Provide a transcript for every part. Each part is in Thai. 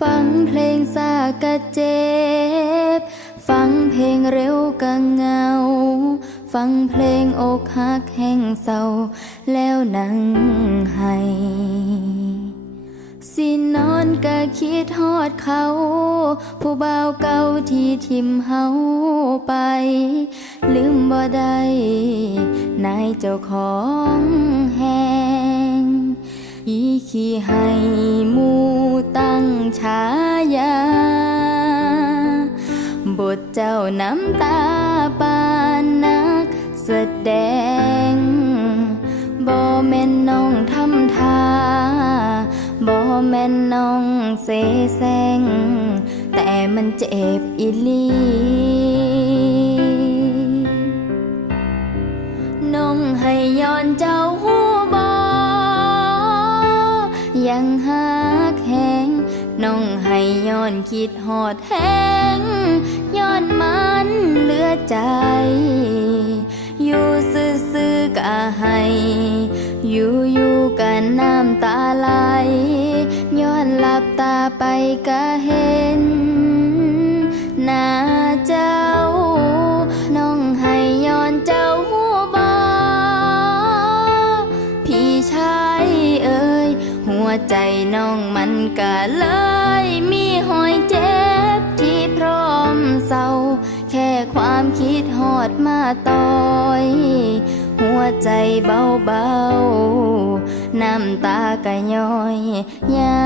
ฟังเพลงซากะเจ็บ ฟังเพลงเร็วก็เงา ฟังเพลงอกหักแห่งเศร้า แล้วนั่งให้ สินอนก็คิดฮอดเขา ผู้บ่าวเก่าที่ทิมเฮาไป ลืมบ่ได้นายเจ้าของแหงอีขี้ให้ หมูตั้งฉายา บทเจ้าน้ำตาปานนักแสดง บ่แม่นน้องทำทา บ่แม่นน้องเสแสร้งแต่มันเจ็บอีลีน้องให้ย้อนเจ้าหูบอยังหัก อนคิดหอดแหงย้อนมันเหลือใจ อยู่ซื่อๆกะให้ อยู่อยู่กันน้ำตาไหลย้อนหลับตาไปก็เห็น ใจน้องมันก็เลยมีหอยเจ็บที่พร้อมเศร้า แค่ความคิดหอดมาต่อย หัวใจเบาๆ น้ำตากะย้อยยา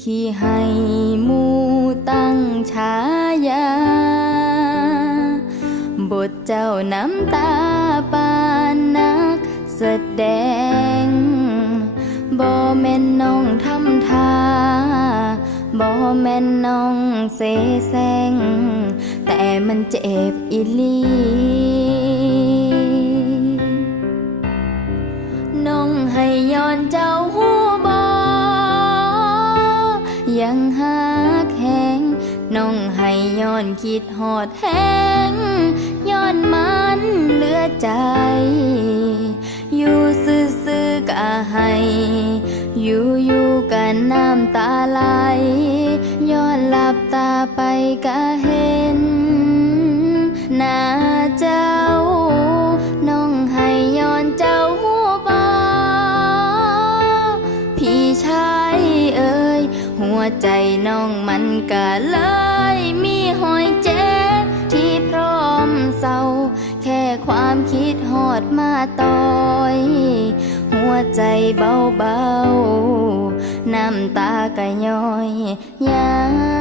ขี้ให้หมูตั้งฉายา บทเจ้าน้ำตาปานนักแสดง บ่แม่นน้องทำทา บ่แม่นน้องเสแสร้งแต่มันเจ็บอีลี น้องให้ย้อนคิดหอดแหงย้อนมันเหลือใจ อยู่ซื่อๆกะให้ อยู่อยู่กันน้ำตาไหลย้อนหลับตาไปก็เห็น ใจน้องมันก็เลยมีหอยเจ็บที่พร้อมเศร้า แค่ความคิดหอดมาต่อย หัวใจเบาๆ น้ำตากะย้อยยา